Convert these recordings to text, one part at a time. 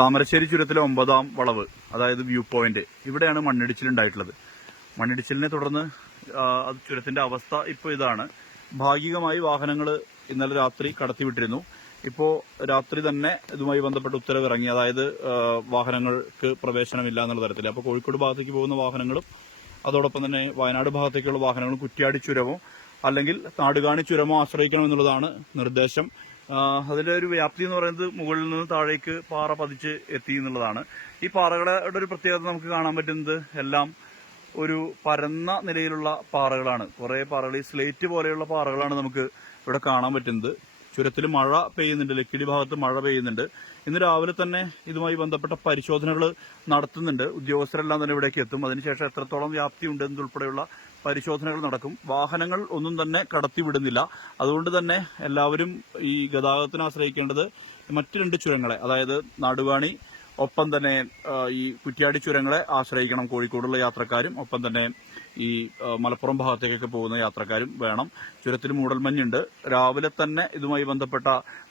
താമരശ്ശേരി ചുരത്തിലെ 9ാം വളവ്, അതായത് view point, ഇവിടെയാണ് മണ്ണിടിച്ചിലുണ്ടായിട്ടുള്ളത്. മണ്ണിടിച്ചിലിനെ തുടർന്ന് ചുരത്തിന്റെ അവസ്ഥ ഇപ്പോൾ ഇതാണ്. ഭാഗികമായി വാഹനങ്ങൾ ഇന്നലെ രാത്രി കടത്തിവിട്ടിരുന്നു. ഇപ്പോൾ രാത്രി തന്നെ ഇതുമായി ബന്ധപ്പെട്ട ഉത്തരവ് ഇറങ്ങി, അതായത് വാഹനങ്ങൾക്ക് പ്രവേശനമില്ല എന്നുള്ള തരത്തിൽ. അപ്പോൾ കോഴിക്കോട് ഭാഗത്തേക്ക് പോകുന്ന വാഹനങ്ങളും അതോടൊപ്പം തന്നെ വയനാട് ഭാഗത്തേക്കുള്ള വാഹനങ്ങളും കുറ്റ്യാടി ചുരമോ അല്ലെങ്കിൽ നാടുകാണി ചുരമോ ആശ്രയിക്കണം എന്നുള്ളതാണ് നിർദ്ദേശം. അതിന്റെ ഒരു വ്യാപ്തി എന്ന് പറയുന്നത് മുകളിൽ നിന്ന് താഴേക്ക് പാറ പതിച്ച് എത്തി എന്നുള്ളതാണ്. ഈ പാറകളുടെ ഒരു പ്രത്യേകത നമുക്ക് കാണാൻ പറ്റുന്നത് എല്ലാം ഒരു പരന്ന നിലയിലുള്ള പാറകളാണ്. കുറെ പാറകൾ, ഈ സ്ലേറ്റ് പോലെയുള്ള പാറകളാണ് നമുക്ക് ഇവിടെ കാണാൻ പറ്റുന്നത്. ചുരത്തിൽ മഴ പെയ്യുന്നുണ്ട്, ലക്കിടി ഭാഗത്ത് മഴ പെയ്യുന്നുണ്ട്. ഇന്ന് രാവിലെ തന്നെ ഇതുമായി ബന്ധപ്പെട്ട പരിശോധനകൾ നടത്തുന്നുണ്ട്. ഉദ്യോഗസ്ഥരെല്ലാം തന്നെ ഇവിടേക്ക് എത്തും. അതിനുശേഷം എത്രത്തോളം വ്യാപ്തി ഉണ്ട് എന്നതുൾപ്പെടെയുള്ള പരിശോധനകൾ നടക്കും. വാഹനങ്ങൾ ഒന്നും തന്നെ കടത്തിവിടുന്നില്ല. അതുകൊണ്ട് തന്നെ എല്ലാവരും ഈ ഗതാഗതത്തിന് ആശ്രയിക്കേണ്ടത് മറ്റ് 2 ചുരങ്ങളെ, അതായത് നാടുകാണി ഒപ്പം തന്നെ ഈ കുറ്റ്യാടി ചുരങ്ങളെ ആശ്രയിക്കണം കോഴിക്കോടുള്ള യാത്രക്കാരും, ഒപ്പം തന്നെ ഈ മലപ്പുറം ഭാഗത്തേക്കൊക്കെ പോകുന്ന യാത്രക്കാരും വേണം. ചുരത്തിൽ മൂടൽമഞ്ഞുണ്ട്. രാവിലെ തന്നെ ഇതുമായി ബന്ധപ്പെട്ട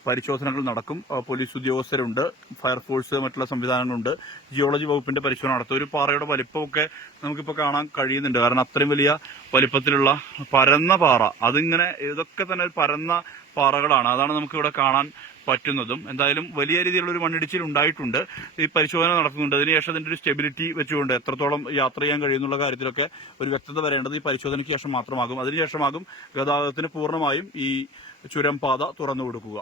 പരിശോധനകൾ നടക്കും. പോലീസ് ഉദ്യോഗസ്ഥരുണ്ട്, ഫയർഫോഴ്സ്, മറ്റുള്ള സംവിധാനങ്ങളുണ്ട്. ജിയോളജി വകുപ്പിന്റെ പരിശോധന നടത്തും. ഒരു പാറയുടെ വലിപ്പമൊക്കെ നമുക്കിപ്പോൾ കാണാൻ കഴിയുന്നുണ്ട്. കാരണം അത്രയും വലിയ വലിപ്പത്തിലുള്ള പരന്ന പാറ, അതിങ്ങനെ ഇതൊക്കെ തന്നെ പരന്ന പാറകളാണ്. അതാണ് നമുക്കിവിടെ കാണാൻ പറ്റുന്നതും. എന്തായാലും വലിയ രീതിയിലുള്ള ഒരു മണ്ണിടിച്ചിൽ ഉണ്ടായിട്ടുണ്ട്. ഈ പരിശോധന നടത്തുന്നുണ്ട്. അതിനുശേഷം അതിന്റെ ഒരു സ്റ്റെബിലിറ്റി വെച്ചുകൊണ്ട് എത്രത്തോളം യാത്ര ചെയ്യാൻ കഴിയുന്നുള്ള കാര്യത്തിലൊക്കെ ഒരു വ്യക്തത വരേണ്ടത് ഈ പരിശോധനയ്ക്ക് ശേഷം മാത്രമാകും. അതിനുശേഷമാകും ഗതാഗതത്തിന് പൂർണ്ണമായും ഈ ചുരം പാത തുറന്നു കൊടുക്കുക.